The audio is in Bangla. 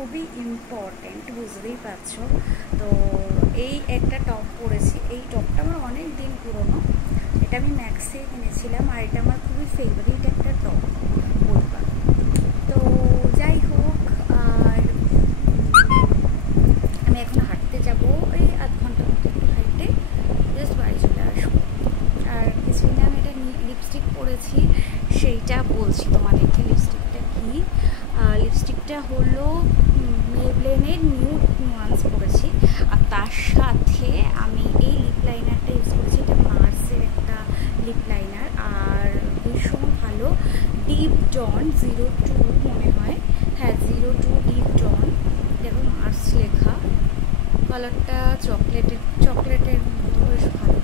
খুবই ইম্পর্টেন্ট, বুঝতেই পারছো। তো এই একটা টপ পরেছি, এই টপটা আমার অনেক দিন পুরনো, এটা আমি ম্যাক্সে কিনেছিলাম, আর এটা আমার খুবই ফেভারিট একটা টপ বলতে পারো। তো যাই হোক, আর আমি এখন হাঁটতে যাব, এই আধ ঘন্টার মতো হাঁটতে জাস্ট বাড়ি চলে আসবো। আর কিছুদিন আমি এটা লিপস্টিক পরেছি, সেইটা বলছি তোমাদেরকে। লিপস্টিকটা কি? লিপস্টিকটা হলো মেবলিনের নিউড নুয়ান্স পরেছি, আর তার সাথে আমি এই লিপ লাইনারটা ইউজ করেছি। এটা মার্সের একটা লিপ লাইনার, আর ভীষণ ভালো, ডিপ ডন 02 মনে হয়, হ্যাঁ 02 ডিপ ডন, দেখো মার্স লেখা, কালারটা চকলেটের মতো, বেশ ভালো।